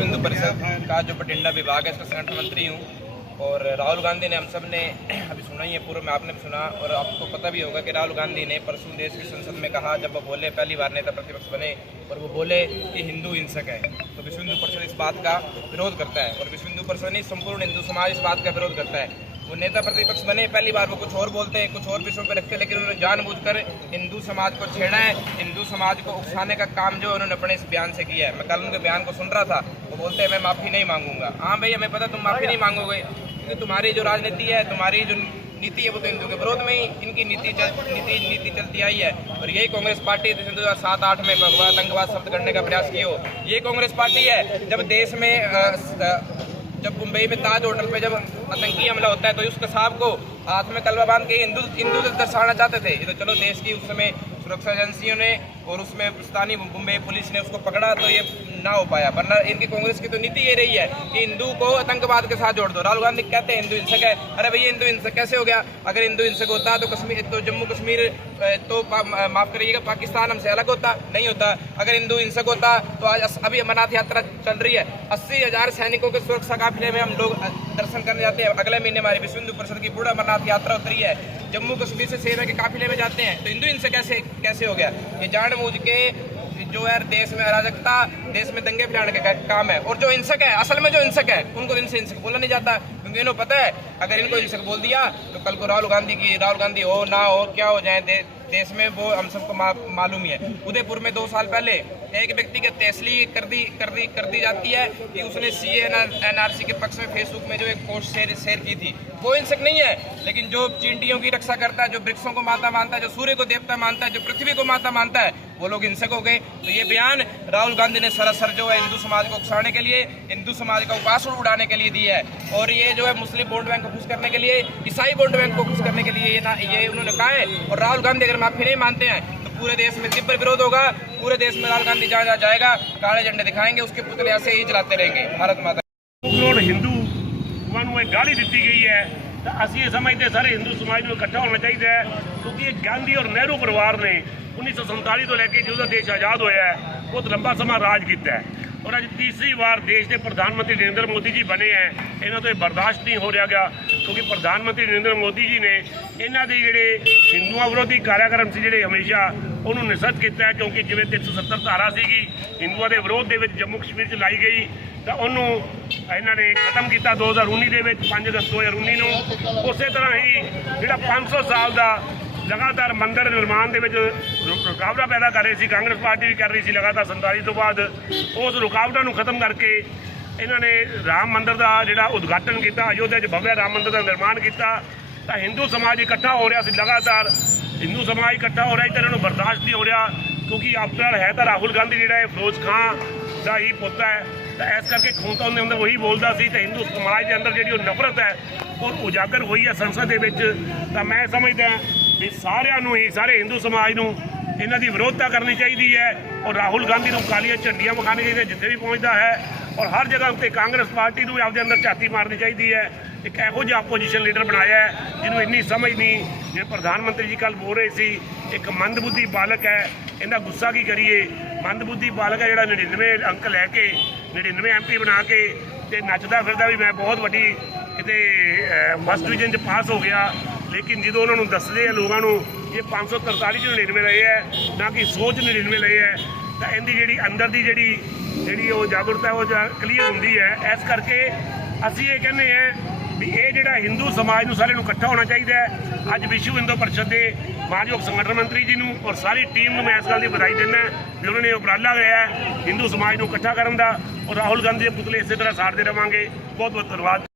وشو ہندو پریشد کا جو بٹنڈا وبھاگ ہے اس کا سینٹر منتری ہوں اور راہل گاندھی نے ہم سب نے ابھی سنا ہی ہے پورے میں آپ نے بھی سنا اور آپ کو پتہ بھی ہوگا کہ راہل گاندھی نے پرسوں دیش کی سنسد میں کہا جب وہ بولے پہلی بار نیتا پرتیپکش بنے اور وہ بولے کہ ہندو ہنسک ہے تو وشو ہندو پریشد اس بات کا ورودھ کرتا ہے اور وشو ہندو پریشد نہیں سمپورن ہندو سماج اس بات کا ورودھ کرتا ہے وہ نیتا پرتیپکش بنے، پہلی بار وہ کچھ اور بولتے ہیں، کچھ اور وشوں پہ رکھتے لیکن انہوں نے جان بوجھ کر ہندو سماج کو چھیڑا ہے، ہندو سماج کو اکسانے کا کام جو انہوں نے اپنے اس بیان سے کیا ہے۔ میں کل ان کے بیان کو سن رہا تھا، وہ بولتے ہیں، میں معافی نہیں مانگوں گا۔ ہاں بھائی، ہمیں پتہ تم معافی نہیں مانگو گے، کیونکہ تمہاری جو راجنیتی ہے، تمہاری جو نیتی ہے، وہ تو ہندو کے ورودھ میں ہی، ان کی نیتی نیتی نیتی چلتی آئی ہے۔ اور یہی کانگریس پارٹی جس نے دو ہزار سات، آٹھ میں آتنکواد سبد کرنے کا پریاس کی ہو یہ کانگریس پارٹی ہے۔ جب دیش میں جب ممبئی میں تاج ہوٹل پہ جب آتنکی حملہ ہوتا ہے تو اس قصاب کو ہاتھ میں کلوا باندھ کے ہندو ہندو درسانا چاہتے تھے۔ تو چلو دیش کی اس سمے سرکشہ ایجنسیوں نے اور اس میں پاکستانی بمبئی پولیس نے اس کو پکڑا تو یہ نہ ہو پایا۔ برنا ان کی کانگریس کی تو نیتی یہ رہی ہے کہ ہندو کو آتنکواد کے ساتھ جوڑ دو۔ راہل گاندھی کہتے ہیں ہندو انسک ہے۔ ارے بھائی ہندو انسک کیسے ہو گیا؟ اگر ہندو انسک ہوتا تو کشمیر تو جموں کشمیر تو معاف کریے گا، پاکستان ہم سے الگ ہوتا۔ نہیں ہوتا۔ اگر ہندو انسک ہوتا تو آج ابھی امرناتھ یاترا چل رہی ہے۔ اسی ہزار سینکوں کے سرکشا کافلے میں ہم لوگ درشن کرنے جاتے ہیں۔ اگلے مہینے ہماری بسندو پرسد کی پورا امرناتھ یاترا اتری ہے۔ جموں کشمیر سے سیب کے کہ میں جاتے ہیں۔ تو ہندو ان سے کیسے کیسے ہو گیا؟ یہ جان بوجھ کے جو ہے دیش میں اراجکتا دیش میں دنگے پھیلانے کا کام ہے۔ اور جو انسک ہے، اصل میں جو انسک ہے، ان کو ان سے انسک بولا نہیں جاتا۔ کیونکہ انہوں پتہ ہے، اگر ان کو انسک بول دیا تو کل کو راہل گاندھی کی راہل گاندھی ہو، نہ ہو، کیا ہو، جائیں دیش میں وہ ہم سب کو معلوم ہی ہے۔ ادے پور میں دو سال پہلے ایک ویکتی کے تیسلی کر دی کر دی کر دی جاتی ہے کہ اس نے سی اے این آر سی کے پکس میں فیس بک میں جو ایک پوسٹ شیئر شیئر کی تھی۔ وہ انسک نہیں ہے، لیکن جو چینٹیوں کی رکشا کرتا ہے، جو برکسوں کو ماتا مانتا ہے، جو سوریہ کو دیوتا مانتا ہے، جو پرتھوی کو ماتا مانتا ہے، وہ لوگ انسک ہو گئے۔ تو یہ بیان راہل گاندھی نے سراسر جو ہے ہندو سماج کو اکسانے کے لیے، ہندو سماج کا اپاس اڑانے کے لیے دیا ہے۔ اور یہ جو ہے مسلم ووٹ بینک کو خوش کرنے کے لیے، عیسائی ووٹ بینک کو خوش کرنے کے لیے یہ انہوں نے کہا ہے۔ اور راہل گاندھی اگر माफी नहीं मानते हैं तो पूरे देश में तीव्र विरोध होगा पूरे देश में राहुल गांधी जहाँ जहाँ जाएगा काले झंडे दिखाएंगे उसके पुतले ऐसे ही चलाते रहेंगे भारत माता ਕਰੋੜ ਹਿੰਦੂਆਂ ਨੂੰ ਇਹ ਗਾਲੀ ਦਿੱਤੀ ਗਈ ਹੈ ਤਾਂ ਅਸੀਂ ਇਹ ਸਮਝਦੇ ਸਾਰੇ ਹਿੰਦੂ ਸਮਾਜ ਨੂੰ ਇਕੱਠਾ ਹੋਣਾ ਚਾਹੀਦਾ ਹੈ ਕਿਉਂਕਿ ਇਹ ਗਾਂਧੀ ਔਰ ਨਹਿਰੂ ਪਰਿਵਾਰ ਨੇ 1947 ਤੋਂ ਲੈ ਕੇ ਜਦੋਂ ਦਾ ਦੇਸ਼ ਆਜ਼ਾਦ ਹੋਇਆ ਹੈ ਬਹੁਤ ਲੰਬਾ ਸਮਾਂ ਰਾਜ ਕੀਤਾ ਹੈ। ਔਰ ਅੱਜ ਤੀਸਰੀ ਵਾਰ ਦੇਸ਼ ਦੇ ਪ੍ਰਧਾਨ ਮੰਤਰੀ ਨਰਿੰਦਰ ਮੋਦੀ ਜੀ ਬਣੇ ਹੈ। ਇਹਨਾਂ ਤੋਂ ਇਹ ਬਰਦਾਸ਼ਤ ਨਹੀਂ ਹੋ ਰਿਹਾ ਗਿਆ ਕਿਉਂਕਿ ਪ੍ਰਧਾਨ ਮੰਤਰੀ ਨਰਿੰਦਰ ਮੋਦੀ ਜੀ ਨੇ ਇਹਨਾਂ ਦੇ ਜਿਹੜੇ ਹਿੰਦੂਆਂ ਵਿਰੋਧੀ ਕਾਰਿਆਕਰਮ ਸੀ ਜਿਹੜੇ ਹਮੇਸ਼ਾ ਉਹਨੂੰ ਨਿਸ਼ਚਿਤ ਕੀਤਾ ਕਿਉਂਕਿ ਜਿਵੇਂ 370 ਧਾਰਾ ਸੀਗੀ, ਹਿੰਦੂਆਂ ਦੇ ਵਿਰੋਧ ਦੇ ਵਿੱਚ ਜੰਮੂ ਕਸ਼ਮੀਰ 'ਚ ਲਾਈ ਗਈ, ਤਾਂ ਉਹਨੂੰ ਇਹਨਾਂ ਨੇ ਖਤਮ ਕੀਤਾ 2019 ਦੇ ਵਿੱਚ 5 ਅਗਸਤ 2019 ਨੂੰ। ਉਸੇ ਤਰ੍ਹਾਂ ਹੀ ਜਿਹੜਾ 500 ਸਾਲ ਦਾ ਲਗਾਤਾਰ ਮੰਦਰ ਨਿਰਮਾਣ ਦੇ ਵਿੱਚ ਰੁ- ਰੁਕਾਵਟਾਂ ਪੈਦਾ ਕਰ ਰਹੀ ਸੀ, ਕਾਂਗਰਸ ਪਾਰਟੀ ਵੀ ਕਰ ਰਹੀ ਸੀ ਲਗਾਤਾਰ 47 ਤੋਂ ਬਾਅਦ। ਉਸ ਰੁਕਾਵਟਾਂ ਨੂੰ ਖਤਮ ਕਰਕੇ ਇਹਨਾਂ ਨੇ ਰਾਮ ਮੰਦਰ ਦਾ ਜਿਹੜਾ ਉਦਘਾਟਨ ਕੀਤਾ, ਅਯੋਧਿਆ 'ਚ ਭਵਿਆ ਰਾਮ ਮੰਦਰ ਦਾ ਨਿਰਮਾਣ ਕੀਤਾ। ਤਾਂ ਹਿੰਦੂ ਸਮਾਜ ਇਕੱਠਾ ਹੋ ਰਿਹਾ ਸੀ ਲਗਾਤਾਰ। ਹਿੰਦੂ ਸਮਾਜ ਇਕੱਠਾ ਹੋ ਰਿਹਾ ਸੀ ਤੇ ਇਹਨਾਂ ਨੂੰ ਬਰਦਾਸ਼ਤ ਨਹੀਂ ਹੋ ਰਿਹਾ। ਕਿਉਂਕਿ ਆਫਟਰ ਆਲ ਹੈ ਤਾਂ ਰਾਹੁਲ ਗਾਂਧੀ ਜਿਹੜਾ ਹੈ ਫਿਰੋਜ਼ ਖਾਂ ਦਾ ਹੀ ਪੁੱਤ ਹੈ, ਤਾਂ ਇਸ ਕਰਕੇ ਖੂਨ ਤਾਂ ਉਹਦੇ ਅੰਦਰ ਉਹੀ ਬੋਲਦਾ ਸੀ ਤੇ ਹਿੰਦੂ ਸਮਾਜ ਦੇ ਅੰਦਰ ਜਿਹੜੀ ਉਹ ਨਫ਼ਰਤ ਹੈ, ਉਹ ਉਜਾਗਰ ਹੋਈ ਹੈ ਸੰਸਦ ਦੇ ਵਿੱਚ। ਤਾਂ ਮੈਂ ਸਮਝਦਾ ਵੀ ਸਾਰਿਆਂ ਨੂੰ ਹੀ, ਸਾਰੇ ਹਿੰਦੂ ਸਮਾਜ ਨੂੰ ਇਹਨਾਂ ਦੀ ਵਿਰੋਧਤਾ ਕਰਨੀ ਚਾਹੀਦੀ ਹੈ ਔਰ ਰਾਹੁਲ ਗਾਂਧੀ ਨੂੰ ਕਾਲੀਆਂ ਝੰਡੀਆਂ ਵਿਖਾਉਣੀ ਚਾਹੀਦੀਆਂ ਜਿੱਥੇ ਵੀ ਪਹੁੰਚਦਾ ਹੈ ਔਰ ਹਰ ਜਗ੍ਹਾ ਉੱਤੇ ਕਾਂਗਰਸ ਪਾਰਟੀ ਨੂੰ ਵੀ ਆਪਦੇ ਅੰਦਰ ਝਾਤੀ ਮਾਰਨੀ ਚਾਹੀਦੀ ਹੈ। ਇੱਕ ਇਹੋ ਜਿਹਾ ਆਪੋਜੀਸ਼ਨ ਲੀਡਰ ਬਣਾਇਆ ਜਿਹਨੂੰ ਇੰਨੀ ਸਮਝ ਨਹੀਂ। ਜਿਵੇਂ ਪ੍ਰਧਾਨ ਮੰਤਰੀ ਜੀ ਕੱਲ ਬੋਲ ਰਹੇ ਸੀ, ਇੱਕ ਮੰਦਬੁੱਧੀ ਬਾਲਕ ਹੈ, ਇਹਦਾ ਗੁੱਸਾ ਕੀ ਕਰੀਏ? ਮੰਦਬੁੱਧੀ ਬਾਲਕ ਹੈ ਜਿਹੜਾ 99 ਅੰਕ ਲੈ ਕੇ 99 ਐਮਪੀ ਬਣਾ ਕੇ ਤੇ ਨੱਚਦਾ ਫਿਰਦਾ ਵੀ ਮੈਂ ਬਹੁਤ ਵੱਡੀ ਕਿਤੇ ਫਸਟ ਡਿਵੀਜ਼ਨ 'ਚ ਪਾਸ ਹੋ ਗਿਆ। ਲੇਕਿਨ ਜਦੋਂ ਉਹਨਾਂ ਨੂੰ ਦੱਸਦੇ ਆ ਲੋਕਾਂ ਨੂੰ ਇਹ 543 ਚ 99 ਲਏ ਹੈ, ਨਾ ਕਿ ਸੋਚ 99 ਲਏ ਹੈ, ਤਾਂ ਇਹਦੀ ਜਿਹੜੀ ਅੰਦਰ ਦੀ ਜਿਹੜੀ ਜਿਹੜੀ ਉਹ ਜਾਗਰੂਕਤਾ ਹੈ, ਉਹ ਕਲੀਅਰ ਹੁੰਦੀ ਹੈ। ਇਸ ਕਰਕੇ ਅਸੀਂ ਇਹ ਕਹਿੰਦੇ ਆ ਵੀ ਇਹ ਜਿਹੜਾ ਹਿੰਦੂ ਸਮਾਜ ਨੂੰ ਸਾਰੇ ਨੂੰ ਇਕੱਠਾ ਹੋਣਾ ਚਾਹੀਦਾ ਹੈ। ਅੱਜ ਵਿਸ਼ਵ ਹਿੰਦੂ ਪਰਿਸ਼ਦ ਦੇ ਮਾਨਯੋਗ ਸੰਗਠਨ ਮੰਤਰੀ ਜੀ ਨੂੰ ਔਰ ਸਾਰੀ ਟੀਮ ਨੂੰ ਮੈਂ ਇਸ ਗੱਲ ਦੀ ਵਧਾਈ ਦਿੰਦਾ ਵੀ ਉਹਨਾਂ ਨੇ ਉਪਰਾਲਾ ਲਿਆ ਹਿੰਦੂ ਸਮਾਜ ਨੂੰ ਇਕੱਠਾ ਕਰਨ ਦਾ ਔਰ ਰਾਹੁਲ ਗਾਂਧੀ ਦੇ ਪੁਤਲੇ ਇਸੇ ਤਰ੍ਹਾਂ ਸਾੜਦੇ ਰਵਾਂਗੇ। ਬਹੁਤ ਬਹੁਤ ਧੰਨਵਾਦ।